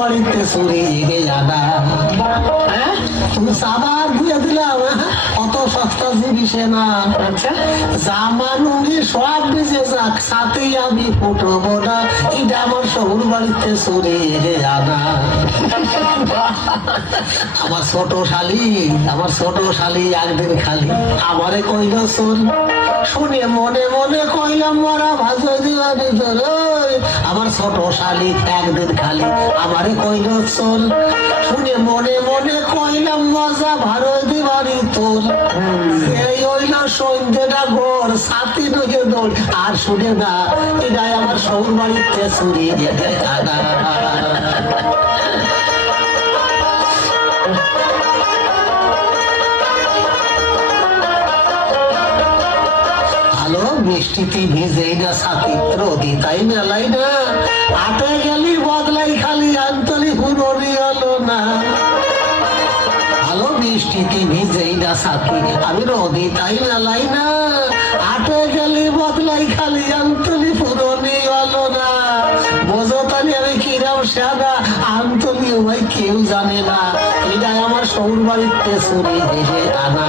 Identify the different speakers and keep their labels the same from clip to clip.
Speaker 1: বাড়িতে সরে আদা হ্যাঁ তুমি দিয়ে হ্যাঁ? জিনিস না আচ্ছা। সাথেই আমি ফুটবো না এটা আমার শহর বাড়িতে সরে আদা আমার ছোট শালি আমার ছোট শালি একদিন খালি আমারে কইল শোন শুনে মনে মনে কইলাম মরা ভাষা দিওয়ানি তোর আমার ছোট শালি একদিন খালি আমারে কইল শোন শুনে মনে মনে কইলাম মজা ভালো দিবানি তোর সেই হইল সন্ধ্যেটা গোর সাথী নইয়ে দোল আর শুনে না এটাই আমার শহর বাড়িতে চুরি যেতে দাদা ভালো বৃষ্টিতে ভিজে না সাথে রোদি তাই মেলাই না আটে গেলি বদলাই খালি আন্তলি ফুরনি আলো না ভালো বৃষ্টিতে না সাথে আমি রোদি তাই মেলাই না আটে গেলি বদলাই খালি আলো না বোঝো আমি কিরাম সাদা ভাই কেউ জানে না এটা আমার সৌর বাড়িতে চুরি ভেজে আনা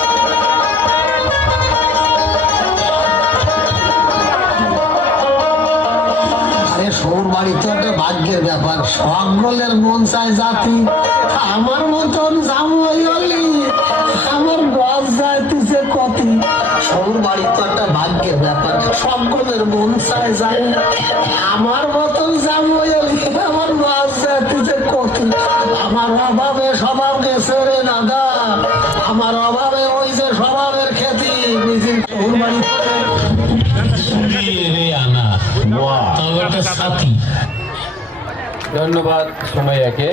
Speaker 1: সৌর বাড়িতে একটা ভাগ্যের ব্যাপার সকলের মন চায় জাতি আমার মতন আমার যাইতেছে একটা ভাগ্যের ব্যাপার সকলের মন চায় যায় আমার মতন আমার যাইতেছে আমার অভাবে গেছে রে দাদা আমার অভাবে ওই যে স্বভাবের খ্যাতি নিজের বাড়িতে
Speaker 2: ধন্যবাদ সময় একে